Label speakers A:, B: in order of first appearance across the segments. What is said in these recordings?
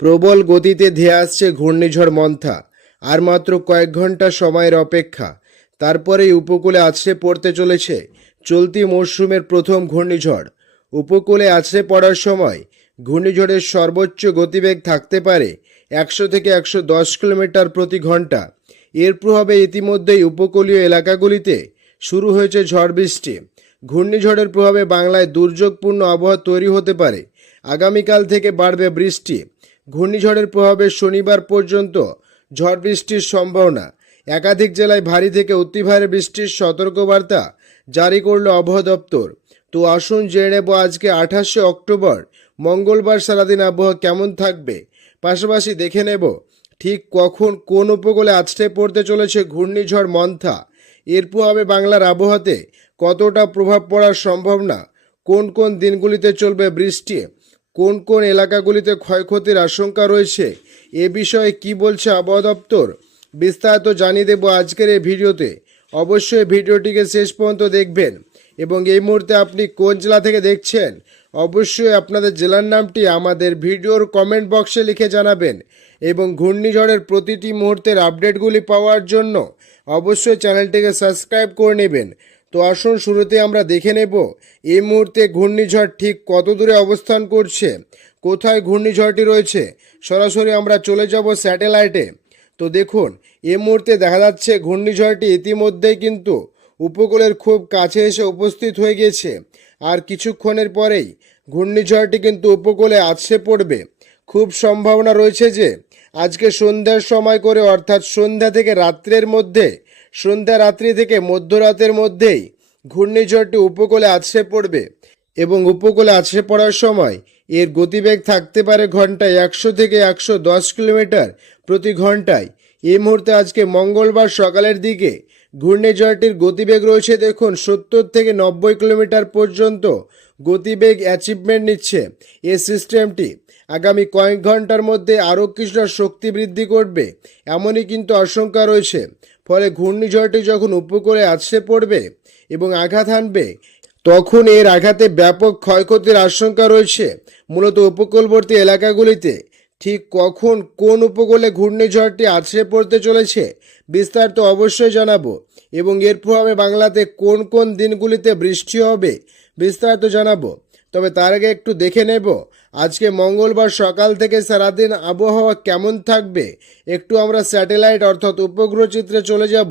A: প্রবল গতিতে ধেয়ে আসছে ঘূর্ণিঝড় মন্থা। আর মাত্র কয়েক ঘণ্টা সময়ের অপেক্ষা। তারপরেই উপকূলে আছড়ে পড়তে চলেছে চলতি মরশুমের প্রথম ঘূর্ণিঝড়। উপকূলে আছড়ে পড়ার সময় ঘূর্ণিঝড়ের সর্বোচ্চ গতিবেগ থাকতে পারে একশো থেকে একশো দশ কিলোমিটার প্রতি ঘণ্টা। এর প্রভাবে ইতিমধ্যেই উপকূলীয় এলাকাগুলিতে শুরু হয়েছে ঝড় বৃষ্টি। ঘূর্ণিঝড়ের প্রভাবে বাংলায় দুর্যোগপূর্ণ আবহাওয়া তৈরি হতে পারে। আগামীকাল থেকে বাড়বে বৃষ্টি। ঘূর্ণিঝড়ের প্রভাবে শনিবার পর্যন্ত ঝড় বৃষ্টির সম্ভাবনা। একাধিক জেলায় ভারী থেকে অতি ভারী বৃষ্টির সতর্কবার্তা জারি করল আবহাওয়া দপ্তর। তো আসুন জেনে নেব আজকে আঠাশে অক্টোবর, মঙ্গলবার সারাদিন আবহাওয়া কেমন থাকবে। পাশাপাশি দেখে নেব ঠিক কখন কোন উপকূলে আছড়ে পড়তে চলেছে ঘূর্ণিঝড় মন্থা। এর প্রভাবে বাংলার আবহাওয়াতে কতটা প্রভাব পড়ার সম্ভাবনা, কোন কোন দিনগুলিতে চলবে বৃষ্টি কোন কোন এলাকাগুলিতে ক্ষয়ক্ষতির আশঙ্কা রয়েছে? এ বিষয়ে কি বলছে আবহাওয়া দপ্তর? বিস্তারিত জানিয়ে দেব আজকের এই ভিডিওতে। অবশ্যই ভিডিওটিকে শেষ পর্যন্ত দেখবেন এবং এই মুহূর্তে আপনি কোন জেলা থেকে দেখছেন, অবশ্যই আপনাদের জেলার নামটি আমাদের ভিডিওর কমেন্ট বক্সে লিখে জানাবেন এবং ঘূর্ণিঝড়ের প্রতিটি মুহূর্তের আপডেটগুলি পাওয়ার জন্য অবশ্যই চ্যানেলটিকে সাবস্ক্রাইব করে নেবেন। তো আসুন শুরুতে আমরা দেখে নেব, এই মুহূর্তে ঘূর্ণিঝড় ঠিক কত দূরে অবস্থান করছে? কোথায় ঘূর্ণিঝড়টি রয়েছে? সরাসরি আমরা চলে যাব স্যাটেলাইটে। তো দেখুন, এই মুহূর্তে দেখা যাচ্ছে ঘূর্ণিঝড়টি ইতিমধ্যেই কিন্তু উপকূলের খুব কাছে এসে উপস্থিত হয়ে গেছে। আর কিছুক্ষণের পরেই ঘূর্ণিঝড়টি কিন্তু উপকূলে আছড়ে পড়বে। খুব সম্ভাবনা রয়েছে যে, আজকে সন্ধ্যার সময় করে অর্থাৎ সন্ধ্যা থেকে রাত্রের মধ্যে সন্ধ্যা রাত্রি থেকে মধ্যরাতের মধ্যেই ঘূর্ণিঝড়টি উপকূলে আছড়ে পড়বে এবং উপকূলে আছড়ে পড়ার সময় এর গতিবেগ থাকতে পারে ঘন্টায় একশো থেকে একশো দশ কিলোমিটার প্রতি ঘন্টায়। এই মুহূর্তে আজকে মঙ্গলবার সকালের দিকে ঘূর্ণিঝড়টির গতিবেগ রয়েছে দেখুন সত্তর থেকে নব্বই কিলোমিটার পর্যন্ত গতিবেগ অ্যাচিভমেন্ট নিচ্ছে এই সিস্টেমটি আগামী কয়েক ঘণ্টার মধ্যে আরও কিছুটা শক্তি বৃদ্ধি করবে, এমনই কিন্তু আশঙ্কা রয়েছে। ফলে ঘূর্ণিঝড়টি যখন উপকূলে আছড়ে পড়বে এবং আঘাত হানবে, তখন এর আঘাতে ব্যাপক ক্ষয়ক্ষতির আশঙ্কা রয়েছে। মূলত উপকূলবর্তী এলাকাগুলিতে ঠিক কখন কোন উপকূলে ঘূর্ণিঝড়টি আছড়ে পড়তে চলেছে বিস্তারিত অবশ্যই জানাব এবং এর প্রভাবে বাংলাতে কোন কোন দিনগুলিতে বৃষ্টি হবে বিস্তারিত জানাব। তবে তার আগে একটু দেখে নেব। আজকে মঙ্গলবার সকাল থেকে সারাদিন আবহাওয়া কেমন থাকবে, একটু আমরা স্যাটেলাইট অর্থাৎ উপগ্রহ চিত্রে চলে যাব।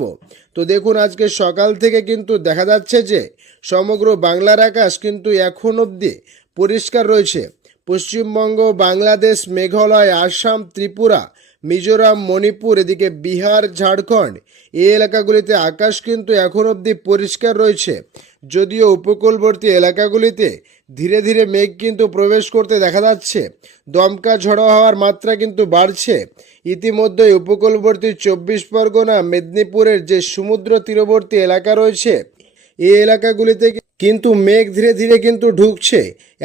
A: তো দেখুন, আজকে সকাল থেকে কিন্তু দেখা যাচ্ছে যে সমগ্র বাংলার আকাশ কিন্তু এখন অবধি পরিষ্কার রয়েছে। পশ্চিমবঙ্গ, বাংলাদেশ, মেঘালয়, আসাম, ত্রিপুরা, মিজোরাম, মণিপুর, এদিকে বিহার, ঝাড়খণ্ড, এই এলাকাগুলিতে আকাশ কিন্তু এখন অবধি পরিষ্কার রয়েছে। যদিও উপকূলবর্তী এলাকাগুলিতে ধীরে ধীরে মেঘ কিন্তু প্রবেশ করতে দেখা যাচ্ছে। দমকা ঝড়ো হওয়ার মাত্রা কিন্তু বাড়ছে। ইতিমধ্যে উপকূলবর্তী চব্বিশ পরগনা, মেদিনীপুরের যে সমুদ্র তীরবর্তী এলাকা রয়েছে, এই এলাকাগুলিতে কিন্তু মেঘ ধীরে ধীরে কিন্তু ঢুকছে।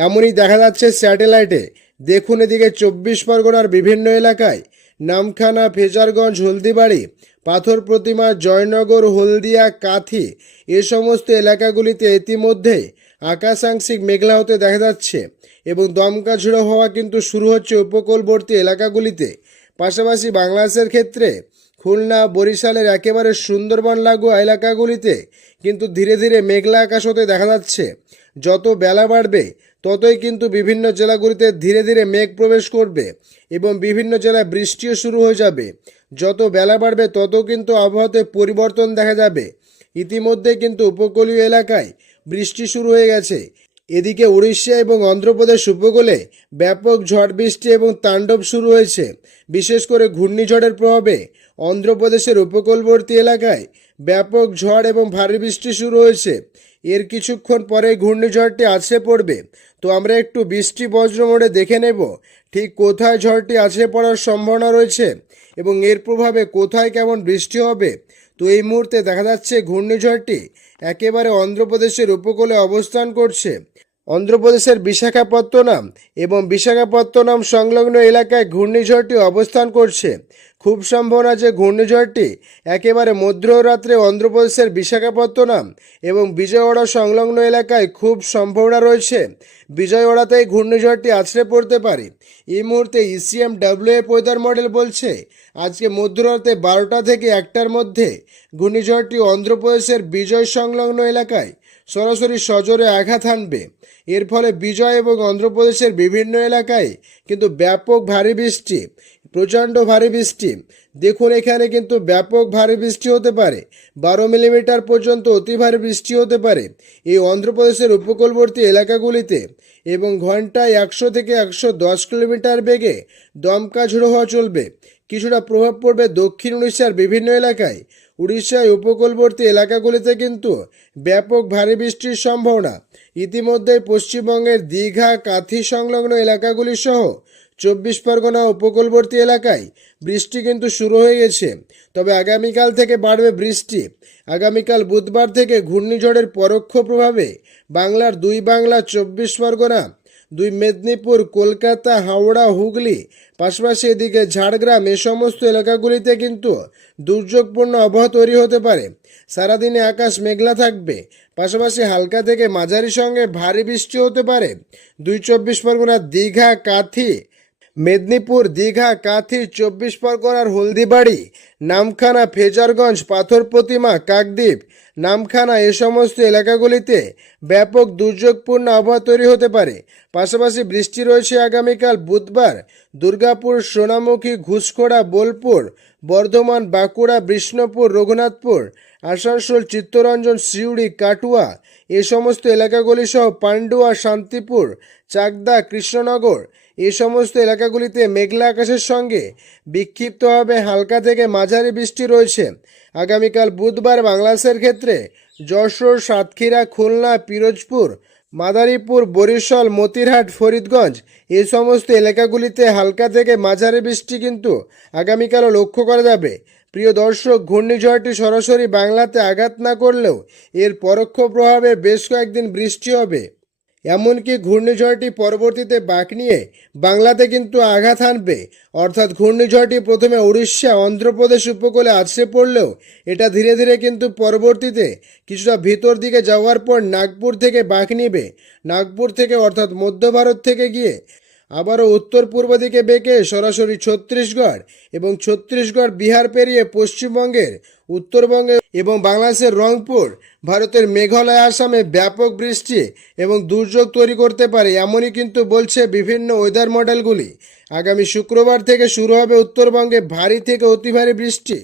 A: এমনই দেখা যাচ্ছে স্যাটেলাইটে। দেখুন এদিকে চব্বিশ পরগনার বিভিন্ন এলাকায়। নামখানা, ফেজারগঞ্জ, হলদিবাড়ি, পাথর প্রতিমা, জয়নগর, হলদিয়া, কাথি এ সমস্ত এলাকাগুলিতে ইতিমধ্যে আকাশাংশিক মেঘলা হতে দেখা যাচ্ছে এবং দমকা ঝুড়ো হওয়া কিন্তু শুরু হচ্ছে উপকূলবর্তী এলাকাগুলিতে। পাশাপাশি বাংলাদেশের ক্ষেত্রে খুলনা, বরিশালের একেবারে সুন্দরবন, লাগোয়া এলাকাগুলিতে কিন্তু ধীরে ধীরে মেঘলা আকাশ হতে দেখা যাচ্ছে। যত বেলা বাড়বে ততই কিন্তু বিভিন্ন জেলাগুলিতে ধীরে ধীরে মেঘ প্রবেশ করবে এবং বিভিন্ন জেলায় বৃষ্টিও শুরু হয়ে যাবে। যত বেলা বাড়বে তত কিন্তু আবহাওয়াতে পরিবর্তন দেখা যাবে। ইতিমধ্যে কিন্তু উপকূলীয় এলাকায় বৃষ্টি শুরু হয়ে গেছে। এদিকে উড়িষ্যা এবং অন্ধ্রপ্রদেশ উপকূলে ব্যাপক ঝড় বৃষ্টি এবং তাণ্ডব শুরু হয়েছে। বিশেষ করে ঘূর্ণিঝড়ের প্রভাবে অন্ধ্রপ্রদেশের উপকূলবর্তী এলাকায় ব্যাপক ঝড় এবং ভারী বৃষ্টি শুরু হয়েছে। এর কিছুক্ষণ পরে ঘূর্ণিঝড়টি আছড়ে পড়বে। তো আমরা একটু বৃষ্টি বজ্র মোড়ে দেখে নেব, ঠিক কোথায় ঝড়টি আছড়ে পড়ার সম্ভাবনা রয়েছে এবং এর প্রভাবে কোথায় কেমন বৃষ্টি হবে। তো এই মুহূর্তে দেখা যাচ্ছে ঘূর্ণিঝড়টি একেবারে অন্ধ্রপ্রদেশের উপকূলে অবস্থান করছে। অন্ধ্রপ্রদেশের বিশাখাপত্তনম এবং বিশাখাপত্তনম সংলগ্ন এলাকায় ঘূর্ণিঝড়টি অবস্থান করছে। খুব সম্ভাবনা যে ঘূর্ণিঝড়টি একেবারে মধ্যরাত্রে অন্ধ্রপ্রদেশের বিশাখাপত্তনম এবং বিজয়ওয়াড়া সংলগ্ন এলাকায় খুব সম্ভাবনা রয়েছে। বিজয়ওয়াড়াতেই ঘূর্ণিঝড়টি আছড়ে পড়তে পারে। এই মুহূর্তে ইসিএম ডাব্লিউ ওয়েদার মডেল বলছে, আজকে মধ্যরাতে বারোটা থেকে একটার মধ্যে ঘূর্ণিঝড়টি অন্ধ্রপ্রদেশের বিজয় সংলগ্ন এলাকায় সরাসরি সজোরে আঘাত হানবে। এর ফলে বিজয় এবং অন্ধ্রপ্রদেশের বিভিন্ন এলাকায় কিন্তু ব্যাপক ভারী বৃষ্টি, প্রচণ্ড ভারী বৃষ্টি। দেখুন, এখানে কিন্তু ব্যাপক ভারী বৃষ্টি হতে পারে। বারো মিলিমিটার পর্যন্ত অতি ভারী বৃষ্টি হতে পারে এই অন্ধ্রপ্রদেশের উপকূলবর্তী এলাকাগুলিতে এবং ঘন্টায় একশো থেকে একশো দশ কিলোমিটার বেগে দমকা ঝোড়ো হওয়া চলবে। কিছুটা প্রভাব পড়বে দক্ষিণ উড়িষ্যার বিভিন্ন এলাকায়। উড়িষ্যায় উপকূলবর্তী এলাকাগুলিতে কিন্তু ব্যাপক ভারী বৃষ্টির সম্ভাবনা। ইতিমধ্যেই পশ্চিমবঙ্গের দীঘা, কাঁথি সংলগ্ন এলাকাগুলি সহ চব্বিশ পরগনা উপকূলবর্তী এলাকায় বৃষ্টি কিন্তু শুরু হয়ে গেছে। তবে আগামীকাল থেকে বাড়বে বৃষ্টি। আগামীকাল বুধবার থেকে ঘূর্ণিঝড়ের পরোক্ষ প্রভাবে বাংলার দুই বাংলা চব্বিশ পরগনা দুই মেদিনীপুর, কলকাতা, হাওড়া, হুগলি। পাশাপাশি এদিকে ঝাড়গ্রাম, এ সমস্ত এলাকাগুলিতে কিন্তু দুর্যোগপূর্ণ আবহাওয়া তৈরি হতে পারে। সারাদিনে আকাশ মেঘলা থাকবে। পাশাপাশি হালকা থেকে মাঝারি সঙ্গে ভারী বৃষ্টি হতে পারে। দুই চব্বিশ পরগনা দীঘা, কাথি মেদিনীপুর, দীঘা, কাথি, চব্বিশ পরগনার হলদিবাড়ি, নামখানা, ফেজারগঞ্জ পাথর প্রতিমা কাকদ্বীপ। নামখানা এ সমস্ত এলাকাগুলিতে ব্যাপক দুর্যোগপূর্ণ আবহাওয়া তৈরি হতে পারে। পাশাপাশি বৃষ্টি রয়েছে আগামীকাল বুধবার। দুর্গাপুর, সোনামুখী, ঘুষখোড়া, বোলপুর, বর্ধমান, বাঁকুড়া, বিষ্ণুপুর, রঘুনাথপুর, আসানসোল, চিত্তরঞ্জন, সিউড়ি, কাটুয়া এ সমস্ত এলাকাগুলি সহ পান্ডুয়া, শান্তিপুর, চাকদা, কৃষ্ণনগর এই সমস্ত এলাকাগুলিতে মেঘলা আকাশের সঙ্গে বিক্ষিপ্তভাবে হালকা থেকে মাঝারি বৃষ্টি রয়েছে। আগামীকাল বুধবার বাংলাদেশের ক্ষেত্রে যশোর, সাতক্ষীরা, খুলনা, পিরোজপুর, মাদারীপুর, বরিশাল, মতিরহাট, ফরিদগঞ্জ এই সমস্ত এলাকাগুলিতে হালকা থেকে মাঝারি বৃষ্টি কিন্তু আগামীকালও লক্ষ্য করা যাবে। প্রিয় দর্শক, ঘূর্ণিঝড়টি সরাসরি বাংলাতে আঘাত না করলেও এর পরোক্ষ প্রভাবে বেশ কয়েকদিন বৃষ্টি হবে। এমনকি ঘূর্ণিঝড়টি পরবর্তীতে বাঁক নিয়ে বাংলাতে কিন্তু আঘাত হানবে। অর্থাৎ ঘূর্ণিঝড়টি প্রথমে উড়িষ্যা, অন্ধ্রপ্রদেশ উপকূলে আছড়ে পড়লেও এটা ধীরে ধীরে কিন্তু পরবর্তীতে কিছুটা ভিতর দিকে যাওয়ার পর নাগপুর থেকে বাঁক নিবে। নাগপুর থেকে অর্থাৎ মধ্য ভারত থেকে গিয়ে আবারও উত্তর পূর্ব দিকে বেঁকে সরাসরি ছত্তিশগড় এবং ছত্তিশগড়, বিহার পেরিয়ে পশ্চিমবঙ্গের উত্তরবঙ্গে এবং বাংলাদেশের রংপুর, ভারতের মেঘালয়, আসামে ব্যাপক বৃষ্টি এবং দুর্যোগ তৈরি করতে পারে এমনই কিন্তু বলছে বিভিন্ন ওয়েদার মডেলগুলি আগামী শুক্রবার থেকে শুরু হবে উত্তরবঙ্গে ভারী থেকে অতি ভারী বৃষ্টি।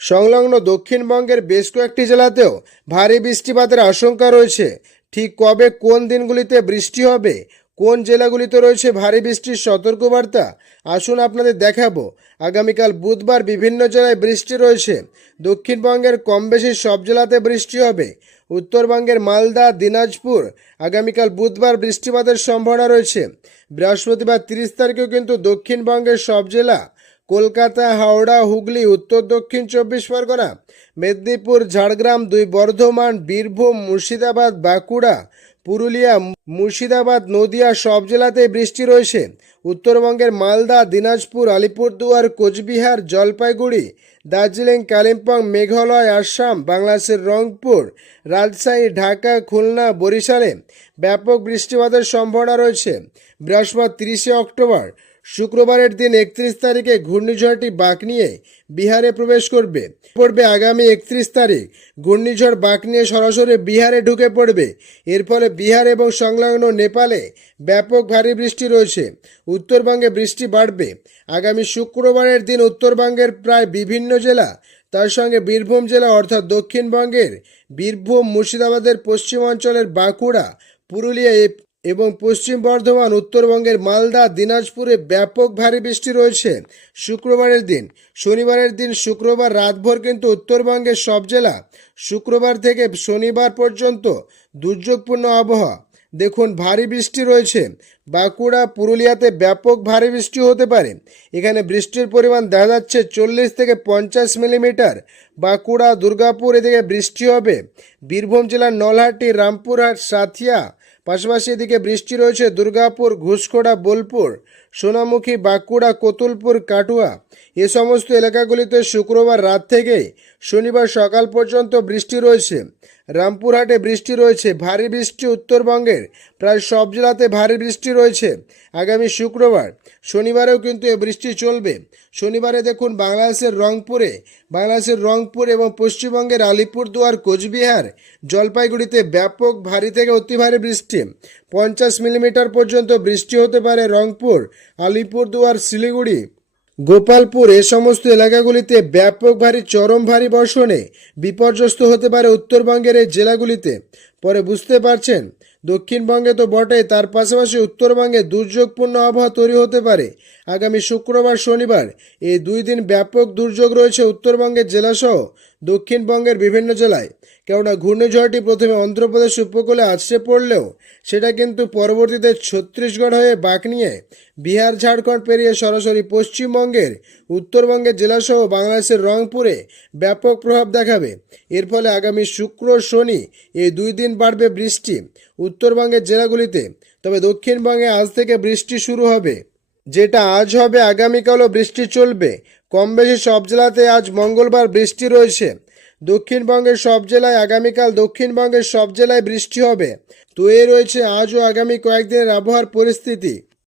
A: সংলগ্ন দক্ষিণবঙ্গের বেশ কয়েকটি জেলাতেও ভারী বৃষ্টিপাতের আশঙ্কা রয়েছে। ঠিক কবে কোন দিনগুলিতে বৃষ্টি হবে কোন জেলাগুলিতে রয়েছে ভারী বৃষ্টির সতর্কবার্তা? আসুন আপনাদের দেখাবো। আগামীকাল বুধবার বিভিন্ন জেলায় বৃষ্টি রয়েছে। দক্ষিণবঙ্গের কম বেশি সব জেলাতে বৃষ্টি হবে। উত্তরবঙ্গের মালদা, দিনাজপুর আগামীকাল বুধবার বৃষ্টিপাতের সম্ভাবনা রয়েছে। বৃহস্পতিবার তিরিশ তারিখেও কিন্তু দক্ষিণবঙ্গের সব জেলা কলকাতা, হাওড়া, হুগলি, উত্তর দক্ষিণ, চব্বিশ পরগনা, মেদিনীপুর, ঝাড়গ্রাম, দুই বর্ধমান, বীরভূম, মুর্শিদাবাদ, বাঁকুড়া পুরুলিয়া, মুর্শিদাবাদ, নদিয়া সব জেলাতেই বৃষ্টি রয়েছে। উত্তরবঙ্গের মালদা, দিনাজপুর, আলিপুরদুয়ার, কোচবিহার, জলপাইগুড়ি, দার্জিলিং, কালিম্পং, মেঘালয়, আসাম, বাংলাদেশের রংপুর, রাজশাহী, ঢাকা, খুলনা, বরিশালে ব্যাপক বৃষ্টিপাতের সম্ভাবনা রয়েছে। বৃহস্পতি তিরিশে অক্টোবর শুক্রবারের দিন একত্রিশ তারিখে ঘূর্ণিঝড়টি বাঁক নিয়ে বিহারে প্রবেশ করবে। পড়বে আগামী একত্রিশ তারিখ। ঘূর্ণিঝড় বাঁক নিয়ে সরাসরি বিহারে ঢুকে পড়বে। এর ফলে বিহার এবং সংলগ্ন নেপালে ব্যাপক ভারী বৃষ্টি রয়েছে। উত্তরবঙ্গে বৃষ্টি বাড়বে। আগামী শুক্রবারের দিন উত্তরবঙ্গের প্রায় বিভিন্ন জেলা, তার সঙ্গে বীরভূম জেলা অর্থাৎ দক্ষিণবঙ্গের বীরভূম মুর্শিদাবাদের পশ্চিমাঞ্চলের বাঁকুড়া, পুরুলিয়া এবং পশ্চিম বর্ধমান, উত্তরবঙ্গের মালদা, দিনাজপুরে ব্যাপক ভারী বৃষ্টি রয়েছে। শুক্রবারের দিন, শনিবারের দিন শুক্রবার রাতভর কিন্তু উত্তরবঙ্গের সব জেলা শুক্রবার থেকে শনিবার পর্যন্ত দুর্যোগপূর্ণ আবহাওয়া। দেখুন, ভারী বৃষ্টি রয়েছে। বাঁকুড়া, পুরুলিয়াতে ব্যাপক ভারী বৃষ্টি হতে পারে। এখানে বৃষ্টির পরিমাণ দেখা যাচ্ছে চল্লিশ থেকে পঞ্চাশ মিলিমিটার। বাঁকুড়া, দুর্গাপুর এদিকে বৃষ্টি হবে। বীরভূম জেলার নলহাটি, রামপুরহাট, সাথিয়া পাশাপাশি এদিকে বৃষ্টি রয়েছে দুর্গাপুর, ঘুষখোড়া, বোলপুর, সোনামুখী, বাঁকুড়া, কোতুলপুর, কাটুয়া। এ সমস্ত এলাকাগুলিতে শুক্রবার রাত থেকে শনিবার সকাল পর্যন্ত বৃষ্টি রয়েছে। রামপুরহাটে বৃষ্টি রয়েছে, ভারী বৃষ্টি উত্তরবঙ্গের। প্রায় সব জেলাতে ভারী বৃষ্টি রয়েছে। আগামী শুক্রবার, শনিবারেও কিন্তু এ বৃষ্টি চলবে। শনিবারে দেখুন, বাংলাদেশের রংপুরে, বাংলাদেশের রংপুর এবং পশ্চিমবঙ্গের আলিপুরদুয়ার, কোচবিহার, জলপাইগুড়িতে ব্যাপক ভারী থেকে অতি ভারী বৃষ্টি। পঞ্চাশ মিলিমিটার পর্যন্ত বৃষ্টি হতে পারে রংপুর, আলিপুরদুয়ার, শিলিগুড়ি। গোপালপুর এ সমস্ত এলাকাগুলিতে ব্যাপক ভারী, চরম ভারী বর্ষণে বিপর্যস্ত হতে পারে উত্তরবঙ্গের এই জেলাগুলিতে। পরে বুঝতে পারছেন, দক্ষিণবঙ্গে তো বটেই, তার পাশাপাশি উত্তরবঙ্গে দুর্যোগপূর্ণ আবহাওয়া তৈরি হতে পারে। আগামী শুক্রবার, শনিবার এই দুই দিন ব্যাপক দুর্যোগ রয়েছে উত্তরবঙ্গের জেলাসহ দক্ষিণবঙ্গের বিভিন্ন জেলায়। কেননা ঘূর্ণিঝড়টি প্রথমে অন্ধ্রপ্রদেশ উপকূলে আছড়ে পড়লেও সেটা কিন্তু পরবর্তীতে ছত্তিশগড় হয়ে বাঁক নিয়ে বিহার, ঝাড়খণ্ড পেরিয়ে সরাসরি পশ্চিমবঙ্গের, উত্তরবঙ্গের জেলাসহ বাংলাদেশের রংপুরে ব্যাপক প্রভাব দেখাবে। এর ফলে আগামী শুক্র, শনি এই দুই দিন বাড়বে বৃষ্টি উত্তরবঙ্গের জেলাগুলিতে। তবে দক্ষিণবঙ্গে আজ থেকে বৃষ্টি শুরু হবে। যেটা আজ হবে, আগামীকালও বৃষ্টি চলবে। কম বেশি সব জেলাতে আজ মঙ্গলবার বৃষ্টি রয়েছে। দক্ষিণবঙ্গের সব জেলায় আগামীকাল দক্ষিণবঙ্গের সব জেলায় বৃষ্টি হবে। তো এ রয়েছে আজও আগামী কয়েকদিনের আবহাওয়ার পরিস্থিতি।